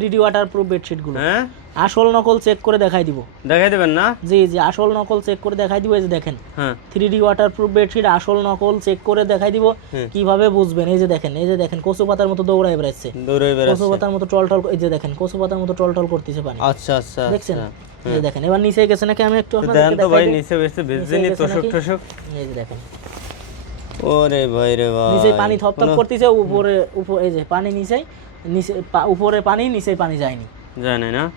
Three D water proof বেডশিটগুলো হ্যাঁ? আসল নকল চেক করে দেখাই দিব। দেখাই দেবেন না? জি জি আসল নকল চেক করে দেখাই দিব এই যে দেখেন। হ্যাঁ। থ্রিডি ওয়াটার প্রুফ বেডশিট আসল নকল চেক করে দেখাই দিব। হ্যাঁ। কীভাবে বুঝবেন? এই যে দেখেন এই যে দেখেন কচু পাতার মতো দৌড়াই বেড়াচ্ছে। দৌড়ে কচু বেড়াচ্ছে পাতার মতো টল টল এই যে দেখেন কচু পাতার মতো টল টল করতেছে পানি। আচ্ছা আচ্ছা দেখছেন? আচ্ছা। এই দেখেন এবার নিচে গেছে নাকি? আমি একটু দেখেন আপনাদেরকে তো ভাই নিচে বেসে ভেজেনি গেছে তোষক নাকি? এই যে দেখেন। ওরে ভাই রে ভাই। নিচে পানি থপথপ করতেছে উপরে উপরে এই যে পানি নিচেই নিচে পা- উপরে পানি নিচে পানি যায়নি। জানে না?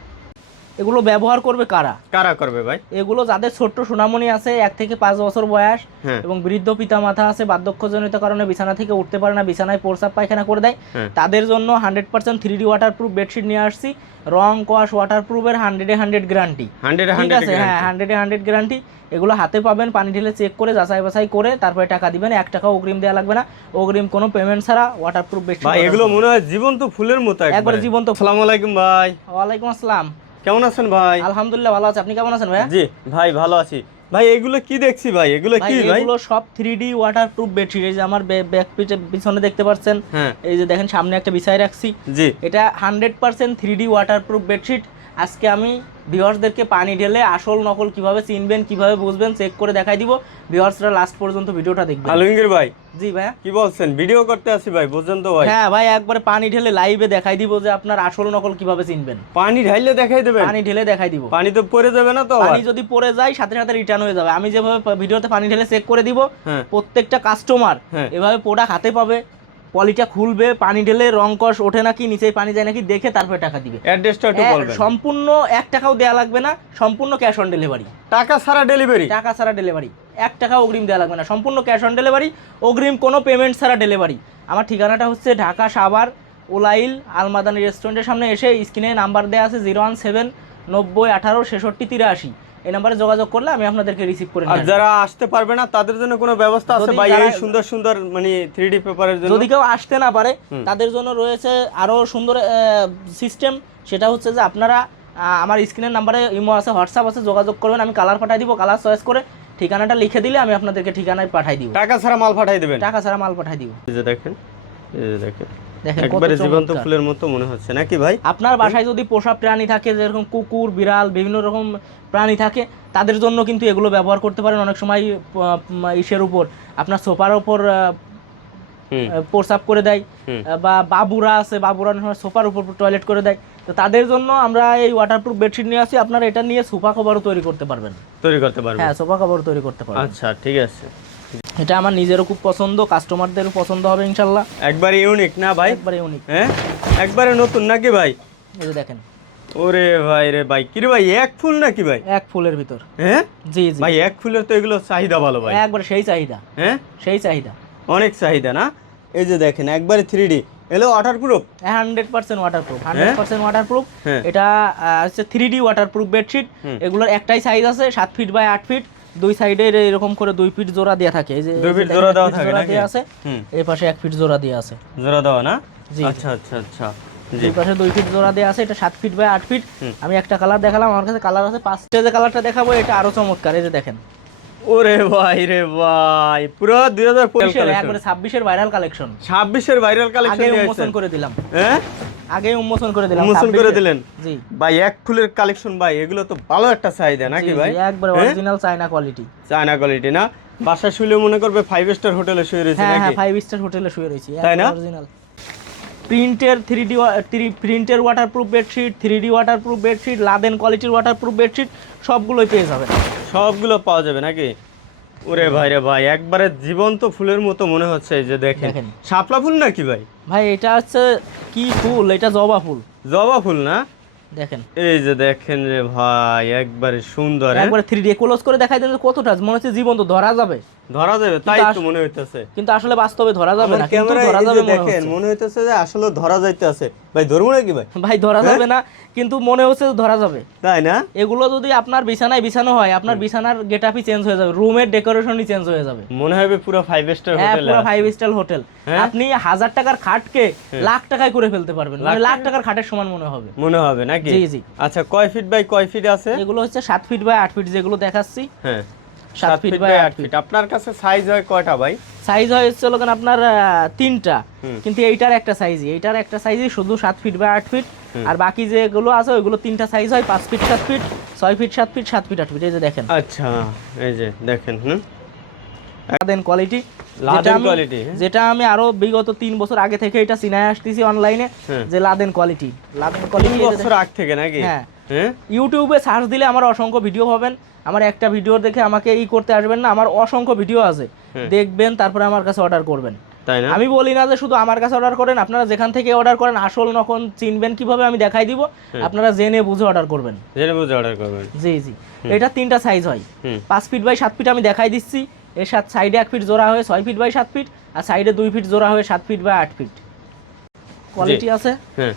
এগুলো ব্যবহার করবে কারা? কারা করবে ভাই? এগুলো যাদের ছোট্ট সোনামণি আছে এক থেকে পাঁচ বছর বয়স হ্যাঁ। এবং বৃদ্ধ পিতা মাথা আছে বার্ধক্যজনিত কারণে বিছানা থেকে উঠতে পারে না বিছানায় প্রস্রাব পায়খানা করে দেয়। হ্যাঁ। তাদের জন্য hundred percent three D waterproof bedsheet নিয়ে আসছি। রং কোয়াশ ওয়াটার প্রুফের হান্ড্রেডে হান্ড্রেড গ্যারান্টি হান্ড্রেড ঠিক আছে? হ্যাঁ হান্ড্রেডে হান্ড্রেড গ্যারান্টি এগুলো হাতে পাবেন পানি ঢেলে চেক করে যাচাই বাছাই করে তারপরে টাকা দিবেন। এক টাকা অগ্রিম দেওয়া লাগবে না। অগ্রিম কোনো পেমেন্ট ছাড়া ওয়াটার প্রুফ বেডশিট ভাই এগুলো মনে হয় জীবন্ত ফুলের মতো একবার একবারে। জীবন্ত আসসালামু আলাইকুম ভাই। ওয়ালাইকুম আসসালাম। কেমন আছেন ভাই? আলহামদুলিল্লাহ ভালো আছে। আপনি কেমন আছেন ভাই জি ভাই ভালো আছি। ভাই এগুলো কি দেখছি ভাই? এগুলো কি ভাই? এগুলো সব three D waterproof bedsheet এই যে আমার ব্যাক পিছে পিছনে দেখতে পাচ্ছেন হ্যাঁ। এই যে দেখেন সামনে একটা বিছায় রাখছি। জি। এটা hundred percent three D waterproof bedsheet আজকে আমি ভিউয়ার্সদেরকে পানি ঢেলে আসল নকল কীভাবে চিনবেন কীভাবে বুঝবেন চেক করে দেখাই দিব। ভিউয়ার্সরা লাস্ট পর্যন্ত ভিডিওটা দেখবেন। আলমগীর ভাই জি ভাইয়া। কি বলছেন? ভিডিও করতে আসি ভাই বুঝছেন তো ভাই? হ্যাঁ ভাই একবারে পানি ঢেলে লাইভে দেখাই দিব যে আপনার আসল নকল কীভাবে চিনবেন। পানি ঢাইলে দেখাই দেবেন? পানি ঢেলে দেখাই দিব। পানি তো পড়ে যাবে না তো? পানি যদি পড়ে যায় সাথে সাথে রিটার্ন হয়ে যাবে। আমি যেভাবে ভিডিওতে পানি ঢেলে চেক করে দিব হ্যাঁ। প্রত্যেকটা কাস্টমার হ্যাঁ। এভাবে প্রোডাক্ট হাতে পাবে। পলিটা খুলবে পানি ঢেলে রং কষ ওঠে নাকি নিচে পানি যায় নাকি দেখে তারপরে টাকা দিবে। অ্যাড্রেসটা একটু বলবেন। সম্পূর্ণ এক টাকাও দেয়া লাগবে না সম্পূর্ণ ক্যাশ অন ডেলিভারি টাকা ছাড়া ডেলিভারি টাকা ছাড়া ডেলিভারি এক টাকা অগ্রিম দেওয়া লাগবে না সম্পূর্ণ ক্যাশ অন ডেলিভারি অগ্রিম কোনো পেমেন্ট ছাড়া ডেলিভারি আমার ঠিকানাটা হচ্ছে ঢাকা সাভার ওলাইল আলমাদানি রেস্টুরেন্টের সামনে এসে স্ক্রিনে নাম্বার দেওয়া আছে জিরো ওয়ান সেভেন নব্বই আঠারো ছেষট্টি তিরাশি। এই নাম্বারে যোগাযোগ করলে আমি আপনাদেরকে রিসিভ করে আর যারা আসতে পারবে না তাদের জন্য কোনো ব্যবস্থা আছে? ভাই এই সুন্দর সুন্দর মানে থ্রি ডি পেপারের জন্য? যদি কেউ আসতে না পারে তাদের জন্য রয়েছে আরও সুন্দর সিস্টেম সেটা হচ্ছে যে আপনারা আমার স্ক্রিনের নাম্বারে ইমো আছে হোয়াটসঅ্যাপ আছে যোগাযোগ করবেন। আমি কালার পাঠাই দিব কালার চয়েস করে ঠিকানাটা লিখে দিলে আমি আপনাদেরকে ঠিকানায় পাঠাই দিব। টাকা ছাড়া মাল পাঠাই দেবেন? টাকা ছাড়া মাল পাঠাই দিব। এই যে দেখেন এই যে দেখেন। একবারে জীবন্ত ফুলের মতো মনে হচ্ছে। নাকি ভাই? আপনার বাসায় যদি পোষা প্রাণী থাকে যেরকম কুকুর বিড়াল বিভিন্ন রকম প্রাণী থাকে তাদের জন্য কিন্তু এগুলো ব্যবহার করতে পারেন অনেক সময় ইসের উপর। আপনার সোফার উপর প্রসাব করে দেয় বা বাবুরা আছে বাবুরা সোফার উপর টয়লেট করে দেয়। তো তাদের জন্য আমরা এই ওয়াটারপ্রুফ বেডশিট নিয়ে আসি আপনারা এটা নিয়ে সোফা কভারও তৈরি করতে পারবেন। তৈরি করতে পারবে হ্যাঁ সোফা কভার তৈরি করতে পারবেন। আচ্ছা ঠিক আছে। এটা আমার নিজেরও খুব পছন্দ কাস্টমারদেরও পছন্দ হবে ইনশাল্লাহ। একবারে ইউনিক না ভাই? একবারে ইউনিক হ্যাঁ? একবারে নতুন নাকি ভাই? এই যে দেখেন। ওরে ভাই রে ভাই কি রে ভাই এক ফুল নাকি ভাই? এক ফুলের ভিতর। হ্যাঁ? জি জি। ভাই এক ফুলের তো এগুলো চাহিদা ভালো ভাই। একবারে সেই চাহিদা। হ্যাঁ? সেই চাহিদা। অনেক চাহিদা না? এই যে দেখেন একবারে থ্রি ডি এলো waterproof hundred percent waterproof hundred percent waterproof হ্যাঁ। এটা হচ্ছে three D waterproof bedsheet এগুলোর একটাই সাইজ আছে সাত ফিট বাই আট ফিট দুই সাইডে এরকম করে দুই ফিট জোড়া দেওয়া থাকে। এই যে দুই ফিট জোড়া দেওয়া থাকে নাকি? আছে হুম। এই পাশে এক ফিট জোড়া দেওয়া আছে। জোড়া দেওয়া না? জি। আচ্ছা আচ্ছা আচ্ছা। জি। দুই পাশে দুই ফিট জোড়া দেওয়া আছে এটা সাত ফিট বাই আট ফিট আমি একটা কালার দেখালাম আমার কাছে কালার আছে পাঁচটা যে কালারটা দেখাবো এটা আরও চমৎকার এই যে দেখেন। ওরে ভাই রে ভাই পুরো দুই হাজার একবারে ছাব্বিশের ভাইরাল কালেকশন ছাব্বিশের ভাইরাল কালেকশন উন্মোচন করে দিলাম। হ্যাঁ? আগে উন্মোচন করে দিলাম উন্মোচন করে দিলেন? জি। ভাই এক ফুলের কালেকশন ভাই এগুলো তো ভালো একটা চাহিদা নাকি ভাই? একবারে হ্যাঁ? Original China quality China quality না? বাসা শুলে মনে করবে ফাইভ স্টার হোটেলে শুয়ে রয়েছে হ্যাঁ হ্যাঁ ফাইভ স্টার হোটেলে শুয়ে রয়েছি তাই না? অরিজিনাল প্রিন্টের থ্রি ডি প্রিন্টের waterproof bedsheet three D waterproof bedsheet Laden কোয়ালিটির ওয়াটারপ্রুফ বেডশিট সবগুলোই পেয়ে যাবেন। সবগুলো পাওয়া যাবে নাকি? ওরে ভাই রে ভাই একবারে জীবন্ত ফুলের মতো মনে হচ্ছে এই যে দেখেন। শাপলা ফুল নাকি ভাই? ভাই এটা হচ্ছে কি ফুল? এটা জবা ফুল। জবা ফুল না? দেখেন। এই যে দেখেন রে ভাই একবারে সুন্দর হ্যাঁ? একবারে থ্রি ডি ক্লোজ করে দেখাই দেন কতটা মনে হচ্ছে জীবন্ত ধরা যাবে। ধরা যাবে তাই তো মনে হইতেছে। কিন্তু আসলে বাস্তবে ধরা যাবে না কিন্তু ধরা যাবে দেখেন মনে হইতেছে যে আসলে ধরা যাইতেছে। ভাই ধরবো নাকি ভাই? ভাই ধরা যাবে না কিন্তু মনে হচ্ছে ধরা যাবে। তাই না? এগুলো যদি আপনার বিছানায় বিছানো হয় আপনার বিছানার গেটআপই চেঞ্জ হয়ে যাবে রুমের ডেকোরেশনই চেঞ্জ হয়ে যাবে। মনে হবে পুরো ফাইভ স্টার হ্যাঁ হোটেল পুরো ফাইভ স্টার হোটেল হ্যাঁ? আপনি হাজার টাকার খাটকে লাখ টাকায় করে ফেলতে পারবেন মানে লাখ লাখ টাকার খাটের সমান মনে হবে। মনে হবে নাকি? জি, জি। আচ্ছা কয় ফিট বাই কয় ফিট আছে? এগুলো হচ্ছে সাত ফিট বাই আট ফিট যেগুলো দেখাচ্ছি। হ্যাঁ। সাত ফিট বাই আট ফিট আপনার কাছে সাইজ হয় কয়টা ভাই? সাইজ হয়েছে লোকেন আপনার তিনটা। কিন্তু এইটার একটা সাইজই এইটার একটা সাইজই শুধু সাত ফিট বাই আট ফিট আর বাকি যেগুলো আছে ওইগুলো তিনটা সাইজ হয় পাঁচ ফিট সাত ফিট ছয় ফিট সাত ফিট সাত ফিট আট ফিট এই যে দেখেন। আচ্ছা এই যে দেখেন হুম। লাদেন কোয়ালিটি হ্যাঁ? যেটা আমি আরও বিগত তিন বছর আগে থেকে এটা চিনায় আসতেছি অনলাইনে হ্যাঁ। যে লাদেন কোয়ালিটি লাদেন কোয়ালিটি বছর আগ থেকে নাকি? হ্যাঁ। হ্যাঁ? ইউটিউবে সার্চ দিলে আমার অসংখ্য ভিডিও পাবেন। আমার একটা ভিডিও দেখে আমাকে ই করতে আসবেন না আমার অসংখ্য ভিডিও আছে। হ্যাঁ। দেখবেন তারপরে আমার কাছে অর্ডার করবেন। তাই না? আমি বলি না যে শুধু আমার কাছে অর্ডার করেন আপনারা যেখান থেকে অর্ডার করেন আসল নখন চিনবেন কীভাবে আমি দেখাই দিব। আপনারা জেনে বুঝে অর্ডার করবেন। জেনে বুঝে অর্ডার করবেন। জি জি। এটা তিনটা সাইজ হয়। পাঁচ ফিট বাই সাত ফিট আমি দেখাই দিচ্ছি। এর সাথে সাইডে এক ফিট জোড়া হয়ে ছয় ফিট বাই সাত ফিট আর সাইডে দুই ফিট জোড়া হয়ে সাত ফিট বাই আট ফিট কোয়ালিটি আছে? হ্যাঁ।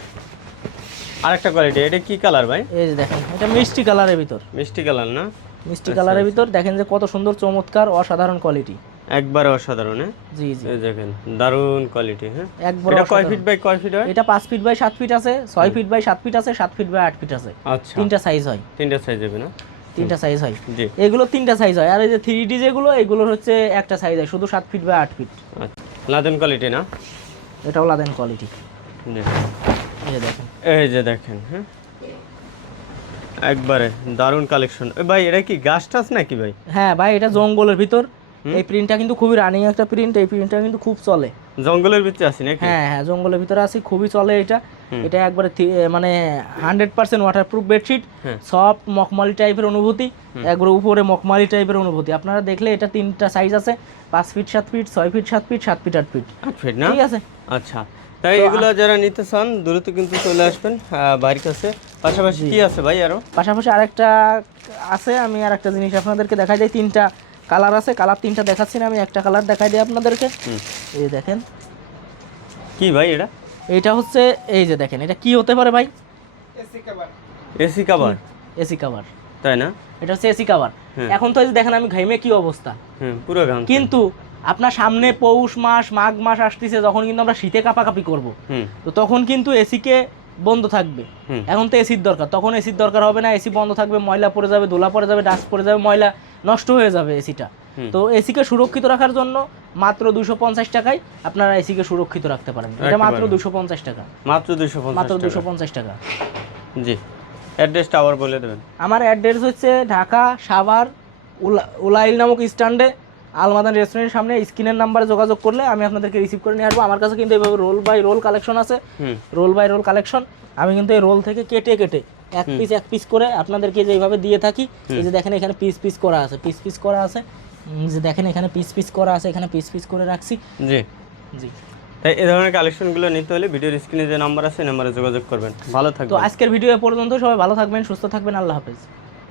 আরেকটা কোয়ালিটি এটা কি কালার ভাই? এই যে দেখেন এটা মিষ্টি কালারের ভিতর। মিষ্টি কালার না? মিষ্টি কালারের ভিতর দেখেন যে কত সুন্দর চমৎকার অসাধারণ কোয়ালিটি একবারে অসাধারণ হ্যাঁ? জি জি। এই দেখেন দারুণ কোয়ালিটি হ্যাঁ? একবার এটা কয় ফিট বাই কয় ফিট হয়? এটা পাঁচ ফিট বাই সাত ফিট আছে ছয় ফিট বাই সাত ফিট আছে সাত ফিট বাই আট ফিট আছে। আচ্ছা। তিনটা সাইজ হয়। তিনটা সাইজ হবে না? তিনটা সাইজ হয়। জি। এগুলো তিনটা সাইজ হয়। আর এই যে থ্রি ডি যেগুলো এগুলোর হচ্ছে একটা সাইজ হয় শুধু সাত ফিট বাই আট ফিট আচ্ছা। লাদেন কোয়ালিটি না? এটাও লাদেন কোয়ালিটি এই যে দেখেন। এই যে দেখেন হ্যাঁ? একবারে দারুণ কালেকশন ভাই এটা কি গাছ টাছ নাকি ভাই? হ্যাঁ ভাই এটা জঙ্গলের ভিতর। এই প্রিন্টটা কিন্তু খুবই রানিং একটা প্রিন্ট এই প্রিন্টটা কিন্তু খুব চলে। জঙ্গলের ভিতরে আছি নাকি? হ্যাঁ হ্যাঁ জঙ্গলের ভিতরে আছে খুবই চলে এটা। এটা একবারে মানে hundred percent waterproof bedsheet. Soft মখমালি টাইপের অনুভূতি একবারে উপরে মখমালি টাইপের অনুভূতি। আপনারা দেখলে এটা তিনটা সাইজ আছে পাঁচ ফিট সাত ফিট ছয় ফিট সাত ফিট সাত ফিট আট ফিট আট ফিট না? ঠিক আছে? আচ্ছা। তাই এগুলো যারা নিতে চান দ্রুত কিন্তু চলে আসবেন বাড়ির কাছে। পাশাপাশি কি আছে ভাই আরও? পাশাপাশি আরেকটা আছে আমি আর একটা জিনিস আপনাদেরকে দেখাই দিই তিনটা কালার আছে কালার তিনটা দেখাচ্ছি না আমি একটা কালার দেখাই দিই আপনাদেরকে। এই দেখেন। কি ভাই এটা? এইটা হচ্ছে এই যে দেখেন এটা কি হতে পারে ভাই? AC cover. AC cover? তাই না? এটা হচ্ছে এসি কাভার। এখন তো এই যে দেখেন আমি ঘাইমে কি অবস্থা। হুম পুরো গান কিন্তু আপনার সামনে পৌষ মাস মাঘ মাস আসতেছে যখন কিন্তু আমরা শীতে কাপাকাপি করব। তো তখন কিন্তু এসিকে বন্ধ থাকবে। এখন তো এসির দরকার। তখন এসির দরকার হবে না এসি বন্ধ থাকবে ময়লা পড়ে যাবে ধুলা পড়ে যাবে ডাস্ট পড়ে যাবে ময়লা নষ্ট হয়ে যাবে এসিটা। তো এসিকে সুরক্ষিত রাখার জন্য মাত্র দুশো পঞ্চাশ টাকায় আপনারা এসিকে সুরক্ষিত রাখতে পারেন। এটা মাত্র দুশো পঞ্চাশ টাকা। মাত্র দুশো মাত্র দুশো পঞ্চাশ টাকা। জি। অ্যাড্রেসটা আবার বলে দেবেন। আমার অ্যাড্রেস হচ্ছে ঢাকা সাভার উলা- উলাইল নামক স্ট্যান্ডে আলমাদান রেস্টুরেন্টের সামনে স্ক্রিনের নাম্বারে যোগাযোগ করলে আমি আপনাদেরকে রিসিভ করে নিয়ে আসব। আমার কাছে কিন্তু এইভাবে রোল বাই রোল কালেকশন আছে। রোল বাই রোল কালেকশন আমি কিন্তু এই রোল থেকে কেটে কেটে এক পিস এক পিস করে আপনাদেরকে যেভাবে দিয়ে থাকি। এই যে দেখেন এখানে পিস পিস করা আছে পিস পিস করা আছে। যে দেখেন এখানে পিস পিস করা আছে এখানে পিস পিস করে রাখছি। জি। জি। তাই এই ধরনের কালেকশনগুলো নিতে হলে ভিডিওর স্ক্রিনে যে নাম্বার আছে নাম্বারে যোগাযোগ করবেন। ভালো থাকবেন। তো আজকের ভিডিও পর্যন্ত সবাই ভালো থাকবেন সুস্থ থাকবেন আল্লাহ হাফেজ।